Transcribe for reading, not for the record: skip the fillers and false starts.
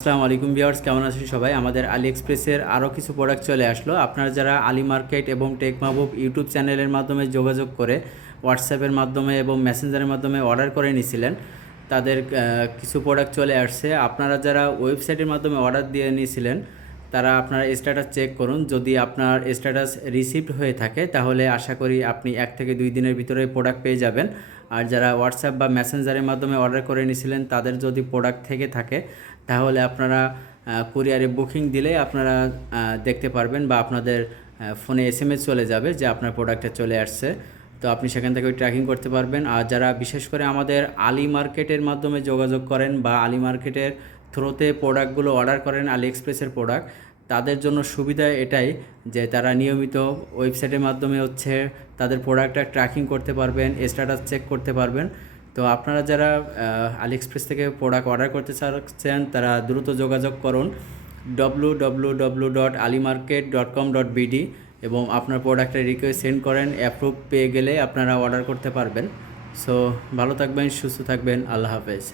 আসসালামু আলাইকুম ভিউয়ার্স, কেমন আছেন সবাই? আমাদের আলি এক্সপ্রেসের আরও কিছু প্রোডাক্ট চলে আসলো। আপনারা যারা আলি মার্কেট এবং টেক মাহবুব ইউটিউব চ্যানেলের মাধ্যমে যোগাযোগ করে হোয়াটসঅ্যাপের মাধ্যমে এবং মেসেঞ্জারের মাধ্যমে অর্ডার করে নিয়েছিলেন, তাদের কিছু প্রোডাক্ট চলে আসছে। আপনারা যারা ওয়েবসাইটের মাধ্যমে অর্ডার দিয়ে নিয়েছিলেন, তারা আপনার স্ট্যাটাস চেক করুন। যদি আপনার স্ট্যাটাস রিসিভড হয়ে থাকে তাহলে আশা করি আপনি 1 থেকে 2 দিনের ভিতরে প্রোডাক্ট পেয়ে যাবেন। আর যারা হোয়াটসঅ্যাপ বা মেসেঞ্জারের মাধ্যমে অর্ডার করে নিয়েছিলেন, তাদের যদি প্রোডাক্ট থেকে থাকে তাহলে আপনারা কুরিয়ারে বুকিং দিলে আপনারা দেখতে পারবেন বা আপনাদের ফোনে SMS চলে যাবে যে আপনার প্রোডাক্টটা চলে আসছে। তো আপনি সেখান থেকে ট্র্যাকিং করতে পারবেন। আর যারা বিশেষ করে আমাদের আলি মার্কেটের মাধ্যমে যোগাযোগ করেন বা আলি মার্কেটের থ্রুতে প্রোডাক্টগুলো অর্ডার করেন আলি এক্সপ্রেসের প্রোডাক্ট, তাদের জন্য সুবিধা এটাই যে তারা নিয়মিত ওয়েবসাইটের মাধ্যমে তাদের প্রোডাক্টটা ট্র্যাকিং করতে পারবেন, স্ট্যাটাস চেক করতে পারবেন। তো আপনারা যারা আলি এক্সপ্রেস থেকে প্রোডাক্ট অর্ডার করতে চাচ্ছেন তারা দ্রুত যোগাযোগ করুন www.alimarket.com.bd এবং আপনার প্রোডাক্টের রিকোয়েস্ট সেন্ড করেন। অ্যাপ্রুভ পেয়ে গেলে আপনারা অর্ডার করতে পারবেন। সো ভালো থাকবেন, সুস্থ থাকবেন, আল্লাহ হাফেজ।